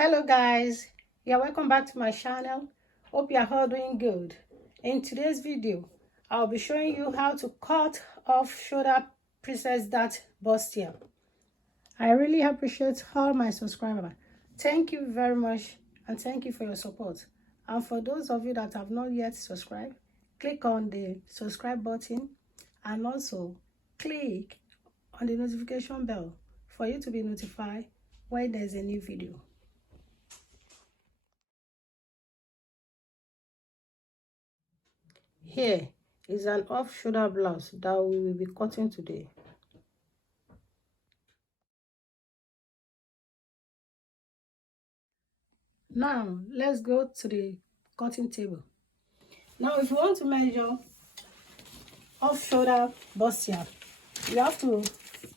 Hello guys, welcome back to my channel. Hope you are all doing good. In today's video I'll be showing you how to cut off shoulder princess dart bustier. I really appreciate all my subscribers. Thank you very much and thank you for your support. And for those of you that have not yet subscribed, click on the subscribe button and also click on the notification bell for you to be notified when there's a new video. Here is an off-shoulder blouse that we will be cutting today. Now, let's go to the cutting table. Now, if you want to measure off-shoulder bustier, we have to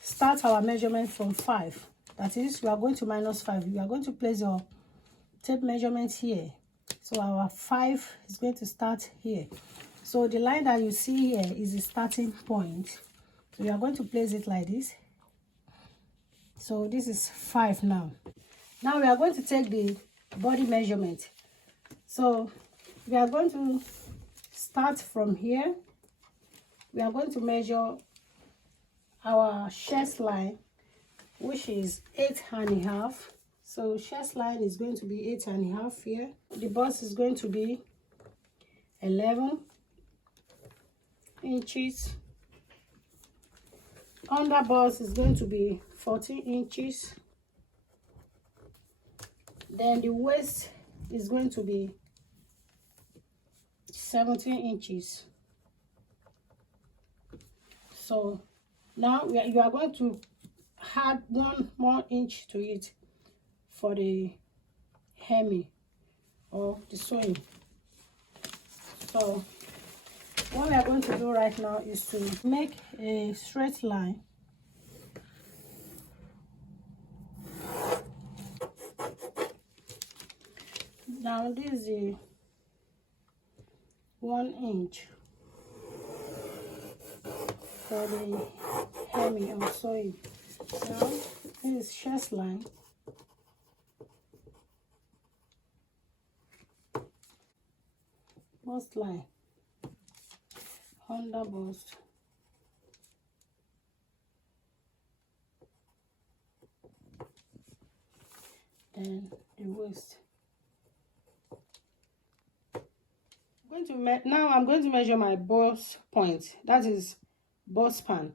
start our measurement from 5. That is, we are going to minus 5. You are going to place your tape measurement here. So our 5 is going to start here. So the line that you see here is the starting point. So we are going to place it like this. So this is 5 now. Now we are going to take the body measurement. So we are going to start from here. We are going to measure our chest line, which is 8.5. So chest line is going to be 8.5 here. The bust is going to be 11 inches. Under bust is going to be 14 inches. Then the waist is going to be 17 inches. So now you are going to add 1 more inch to it for the hemming or the sewing. So what we are going to do right now is to make a straight line. Now this is the 1 inch for the hemming or sewing. Now this is chest line. Bust line. Under bust. Then the waist. Now I'm going to measure my bust point. That is bust span.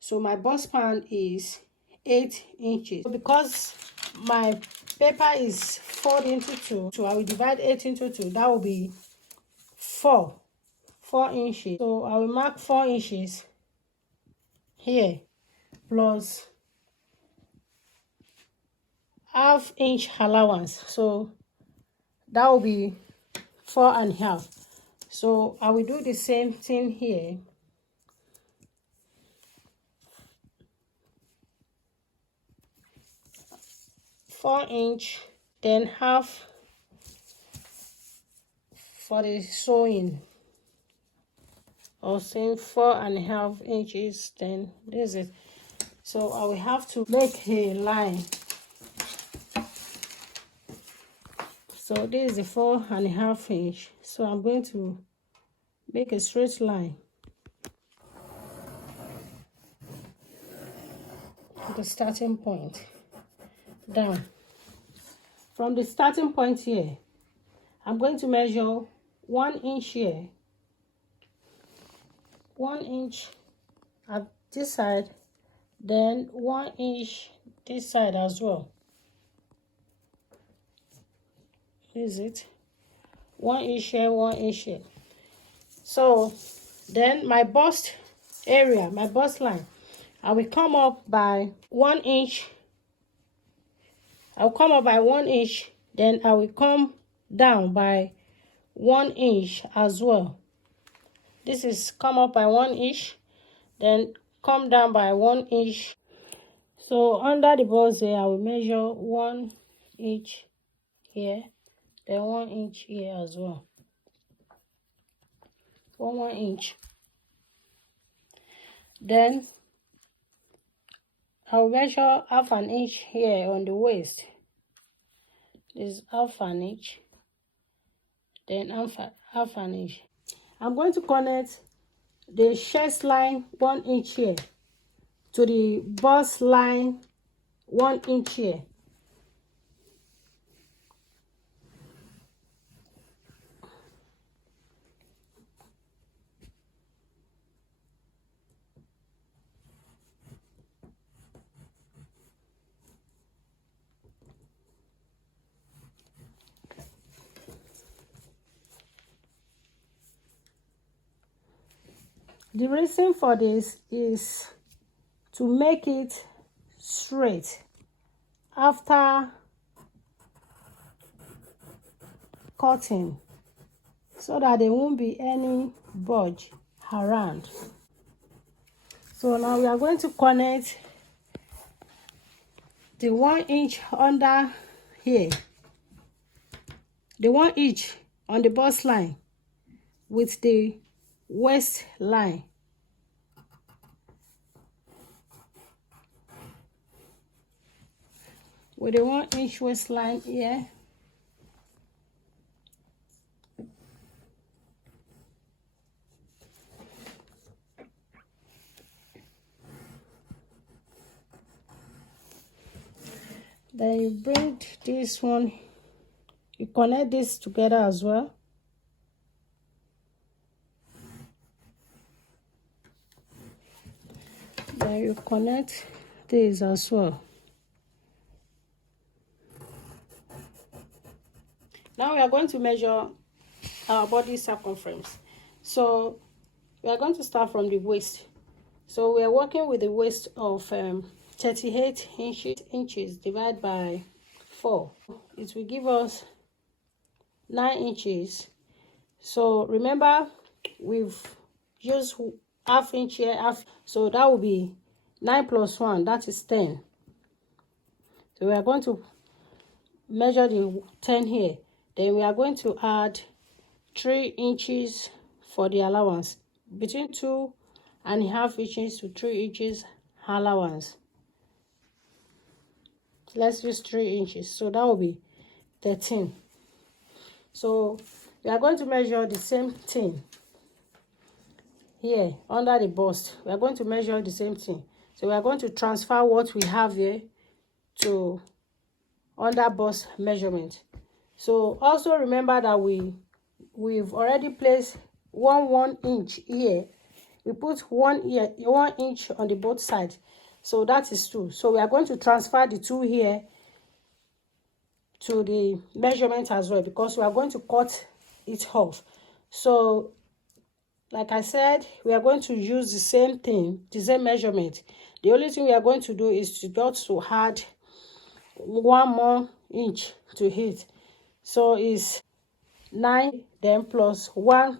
So my bust span is 8 inches. Because my paper is folded into 2, so I will divide 8 into 2. That will be 4 inches. So I will mark 4 inches here plus ½ inch allowance. So that will be 4.5. So I will do the same thing here. Four inch, then half for the sewing. Or saying 4.5 inches, then this is. So I will have to make a line. So this is the 4.5 inch. So I'm going to make a straight line at the starting point down. From the starting point here, I'm going to measure 1 inch here, 1 inch at this side, then 1 inch this side as well. Is it 1 inch here, 1 inch here? So then my bust area, my bust line, I will come up by 1 inch. I'll come up by 1 inch, then I will come down by 1 inch as well. This is come up by 1 inch, then come down by 1 inch. So under the bust here, I will measure 1 inch here, then 1 inch here as well. 1 inch. Then I'll measure ½ inch here on the waist. This is half an inch, then half an inch. I'm going to connect the chest line 1 inch here to the bust line 1 inch here. The reason for this is to make it straight after cutting, so that there won't be any budge around. So now we are going to connect the 1 inch under here, the 1 inch on the bust line with the waist line. With the 1 inch waistline here, then you bring this one, you connect this together as well. Then you connect this as well. Now we are going to measure our body circumference. So we are going to start from the waist. So we are working with a waist of 38 inches divided by 4. It will give us 9 inches. So remember, we've used half inch here, so that will be 9 plus 1, that is 10. So we are going to measure the 10 here. Then we are going to add 3 inches for the allowance, between 2.5 inches to 3 inches allowance. Let's use 3 inches, so that will be 13. So we are going to measure the same thing here under the bust. We are going to measure the same thing. So we are going to transfer what we have here to under bust measurement. So also remember that we've already placed 1 inch here. We put 1 inch on the both sides, so that is 2. So we are going to transfer the 2 here to the measurement as well, because we are going to cut it off. So like I said, we are going to use the same thing, the same measurement. The only thing we are going to do is to just to add 1 more inch to it. So it's 9, then plus 1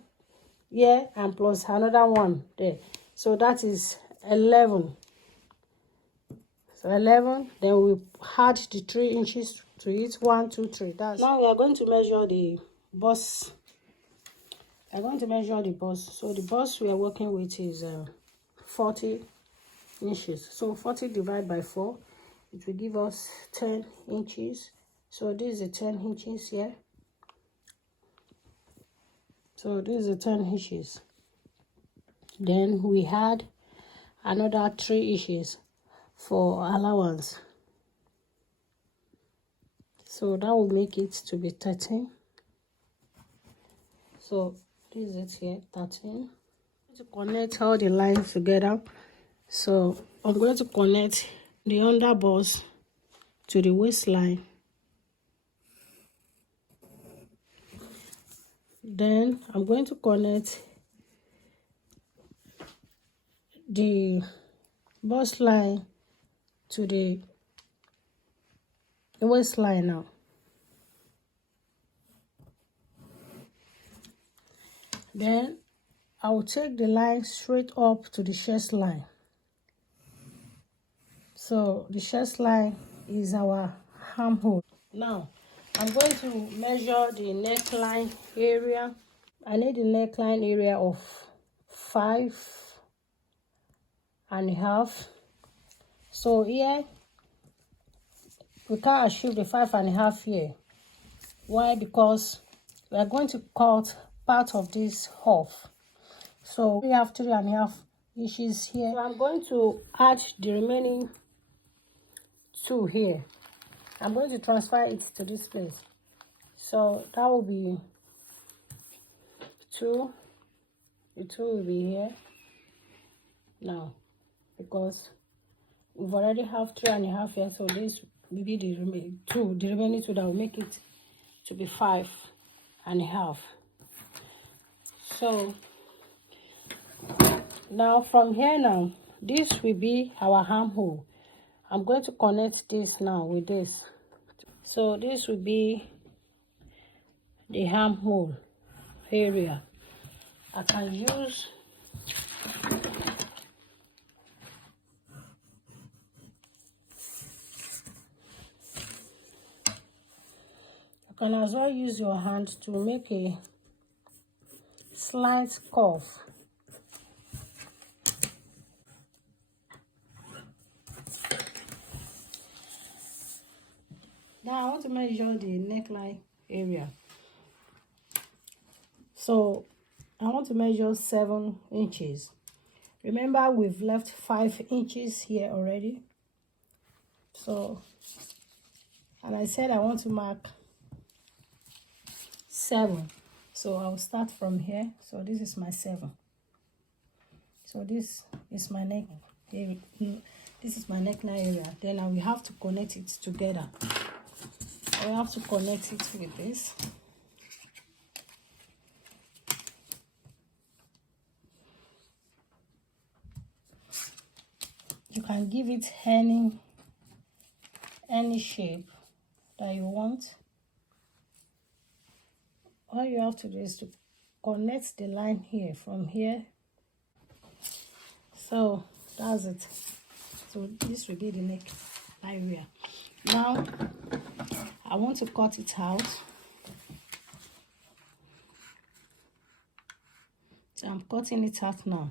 here and plus another 1 there. So that is 11. So 11, then we add the 3 inches to it. 1, 2, 3. That's now we are going to measure the bust. I'm going to measure the bust. So the bust we are working with is 40 inches. So 40 divided by 4, it will give us 10 inches. So this is the 10 inches here. So this is the 10 inches. Then we had another 3 inches for allowance. So that will make it to be 13. So this is it here, 13. To connect all the lines together. So I'm going to connect the under bust to the waistline. Then I'm going to connect the bust line to the waistline now. Then I will take the line straight up to the chest line. So the chest line is our armhole. Now I'm going to measure the neckline area. I need the neckline area of 5.5. So here we can't achieve the 5.5 here. Why? Because we are going to cut part of this off. So we have 3.5 inches here. So I'm going to add the remaining 2 here. I'm going to transfer it to this place. So that will be 2. The 2 will be here now, because we've already have 3.5 here. So this will be the remaining 2. The remaining 2 that will make it to be 5.5. So now from here, now this will be our armhole. I'm going to connect this now with this. So this will be the armhole area. I can use you can as well use your hand to make a slight curve. Now I want to measure the neckline area. So I want to measure 7 inches. Remember, we've left 5 inches here already. So, and I said I want to mark 7. So I'll start from here. So this is my 7. So this is my neck area. This is my neckline area. Then I will have to connect it together. I will have to connect it with this. You can give it any shape that you want. All you have to do is to connect the line here from here. So that's it. So this will be the neck area. Now I want to cut it out. So I'm cutting it out now.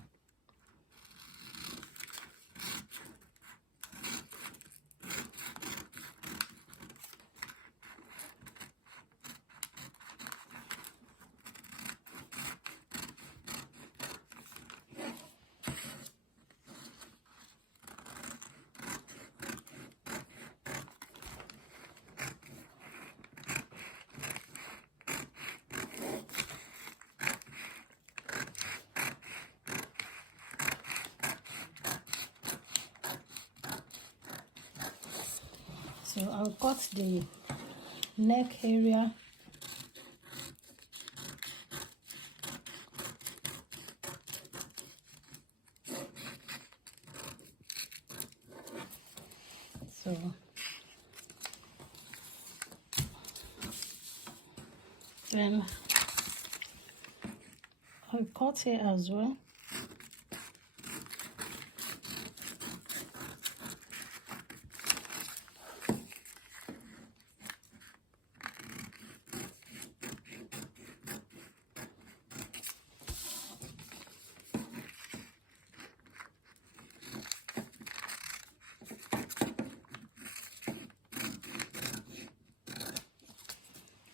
So I'll cut the neck area. So then I'll cut here as well.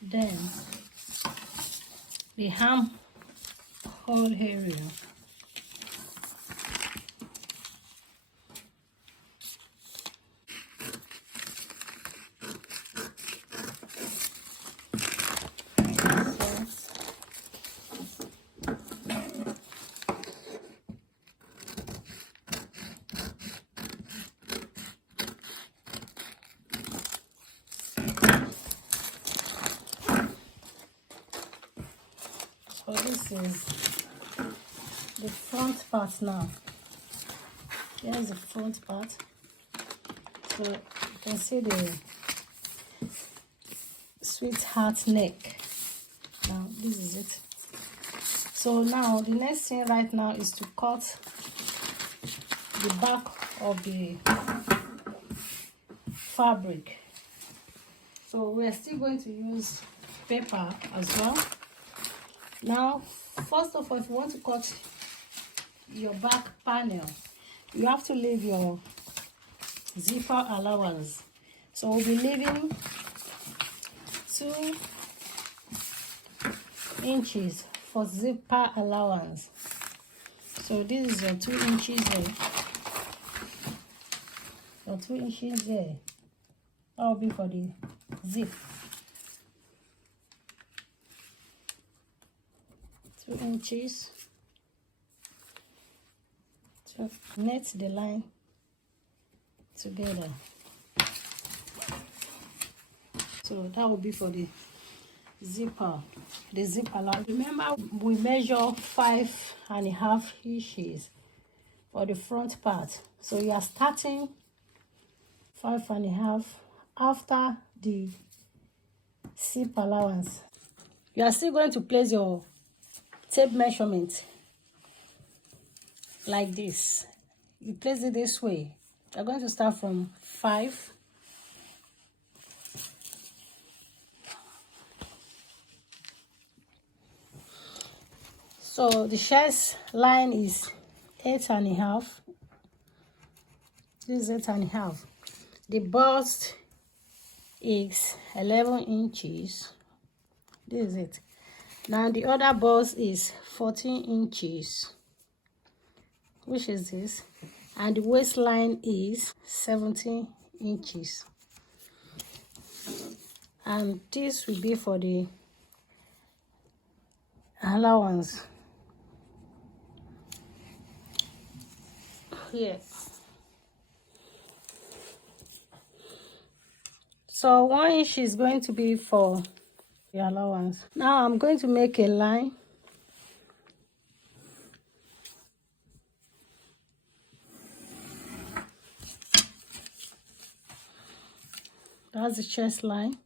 Then the armhole area. So this is the front part now. Here's the front part. So you can see the sweetheart neck. Now this is it. So now the next thing right now is to cut the back of the fabric. So we are still going to use paper as well. Now, first of all, if you want to cut your back panel, you have to leave your zipper allowance. So we'll be leaving 2 inches for zipper allowance. So this is your 2 inches there. Your 2 inches there. That will be for the zip. 2 inches to knit the line together. So that will be for the zipper, the zip allowance. Remember, we measure 5.5 inches for the front part. So you are starting 5.5 after the zip allowance. You are still going to place your tape measurement like this. You place it this way. You're going to start from 5. So the chest line is 8.5. This is 8.5. The bust is 11 inches. This is it. Now the other bust is 14 inches, which is this, and the waistline is 17 inches. And this will be for the allowance here. So 1 inch is going to be for the allowance. Now I'm going to make a line. That's the chest line.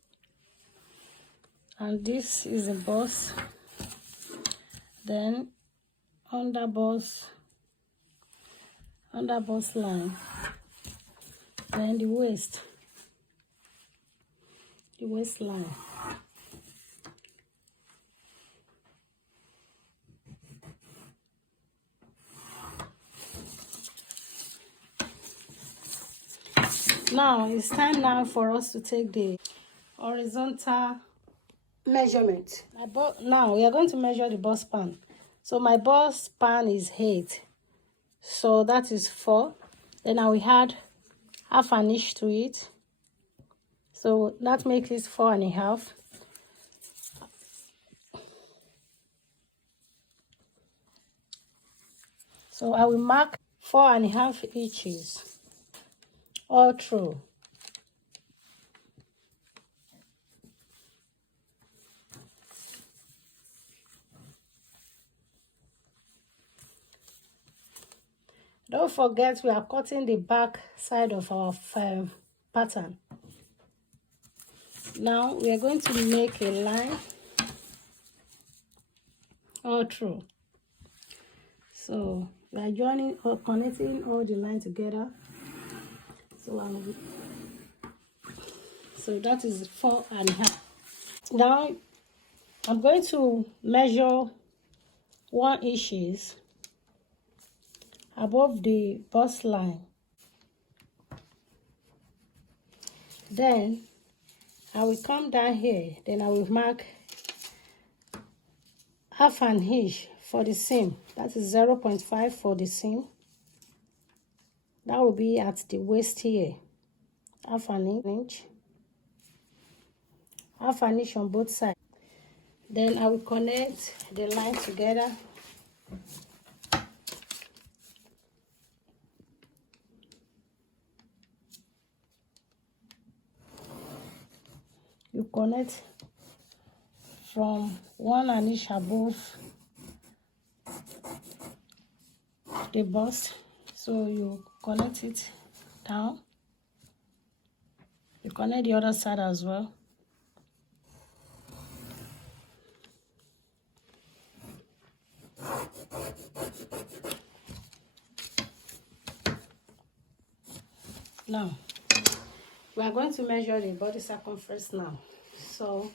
And this is the bust. Then under bust line. Then the waistline. Now it's time now for us to take the horizontal measurement. Now we are going to measure the bust span. So my bust span is 8. So that is 4. Then I will add half an inch to it. So that makes it 4.5. So I will mark 4.5 inches all through. Don't forget we are cutting the back side of our pattern. Now we are going to make a line all through. So we are joining or connecting all the line together. So that is 4.5. Now I'm going to measure 1 inches above the bust line. Then I will come down here. Then I will mark half an inch for the seam. That is 0.5 for the seam. That will be at the waist here. Half an inch. Half an inch on both sides. Then I will connect the line together. You connect from 1 inch above the bust. So you connect it down. You connect the other side as well. Now we are going to measure the body circumference now. So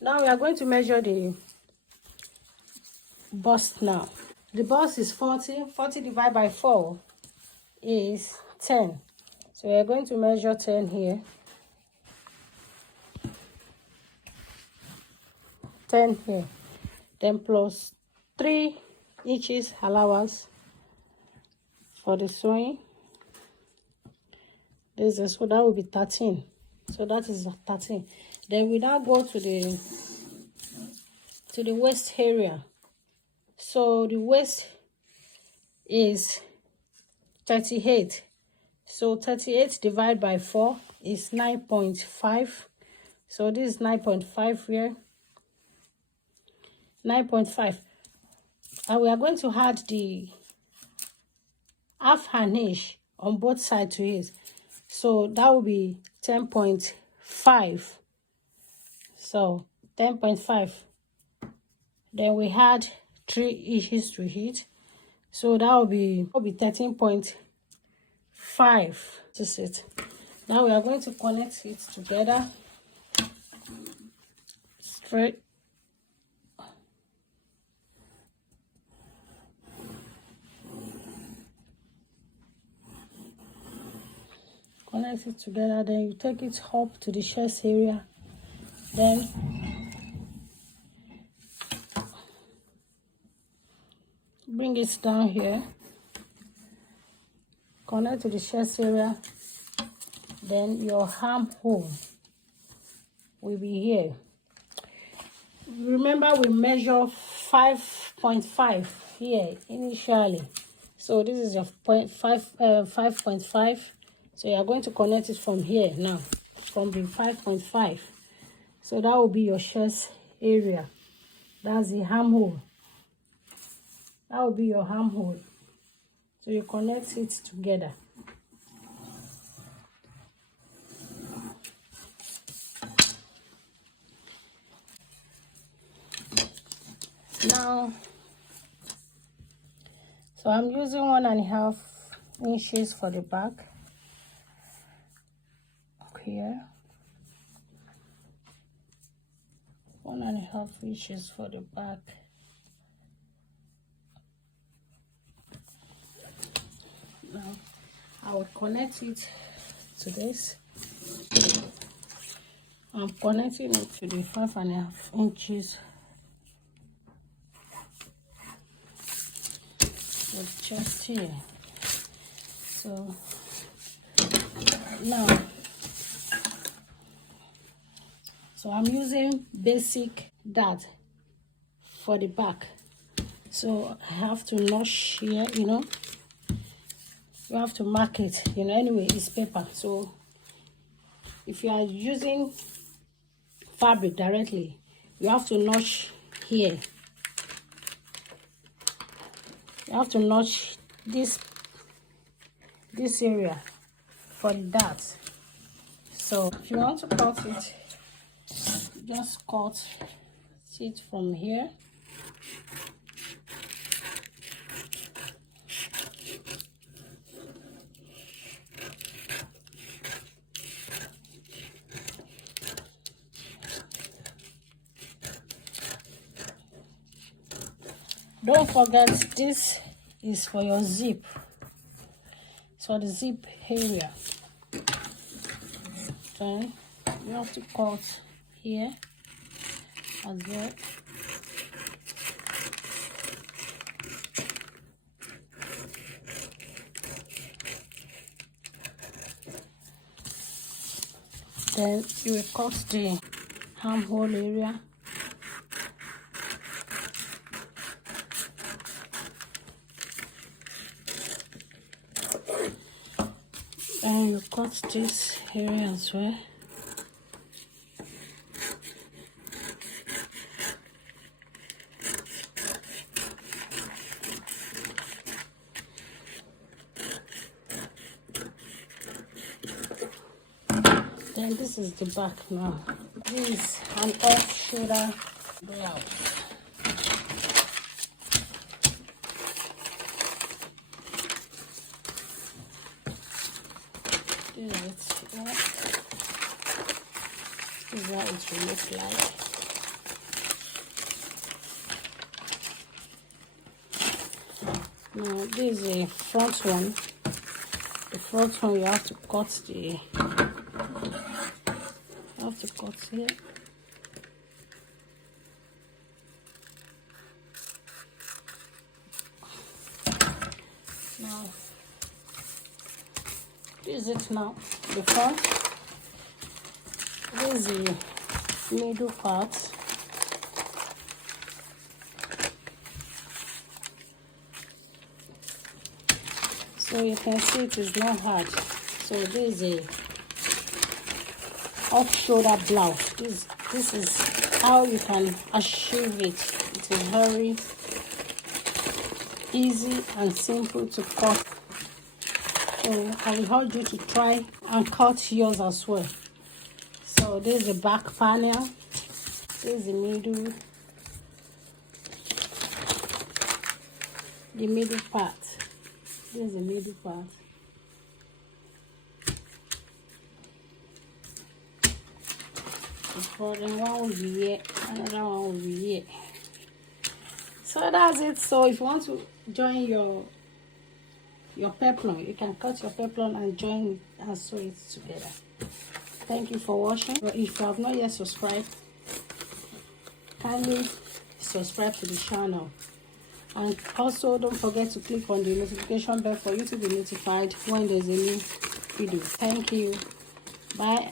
now we are going to measure the bust now. The bust is 40. 40 divided by 4 is 10. So we are going to measure 10 here. 10 here, then plus 3 inches allowance for the sewing. This is, so that will be 13. So that is 13. Then we now go to the waist area. So the waist is 38. So 38 divided by 4 is 9.5. So this is 9.5 here. 9.5. And we are going to add the half an inch on both sides to it. So that will be 10.5. So 10.5. Then we add 3 inches to it. So that will be 13.5. This is it. Now we are going to connect it together straight. Connect it together, then you take it up to the chest area, then bring it down here, connect to the chest area, then your armhole will be here. Remember, we measure 5.5 here initially, so this is your 5.5. So you are going to connect it from here now, from the 5.5. So that will be your chest area. That's the armhole. That will be your armhole. So you connect it together. Now, so I'm using 1.5 inches for the back. Here, 1.5 inches for the back. Now I will connect it to this. I'm connecting it to the 5.5 inches with just here. So now, so I'm using basic dart for the back. So I have to notch here, you know. You have to mark it, you know. Anyway, it's paper. So if you are using fabric directly, you have to notch here. You have to notch this area for the dart. So if you want to cut it, just cut it from here. Don't forget, this is for your zip. So the zip area. Then you have to cut here as well. Then you will cut the armhole area. And you cut this area as well. Then this is the back now. This is an off-shoulder blouse. This is what it will look like. Now this is the front one. The front one, you have to cut here. is it now? The front. This is the middle part. So you can see it is not hard. So this is a off-shoulder blouse. This is how you can achieve it. It is very easy and simple to cut. So I will urge you to try and cut yours as well. So this is the back panel. This is the middle part. This is the middle part. The front one will be here, another one will be here. So that's it. So if you want to join your peplum, you can cut your peplum and join it and sew it together. Thank you for watching. If you have not yet subscribed, kindly subscribe to the channel. And also don't forget to click on the notification bell for you to be notified when there's a new video. Thank you. Bye.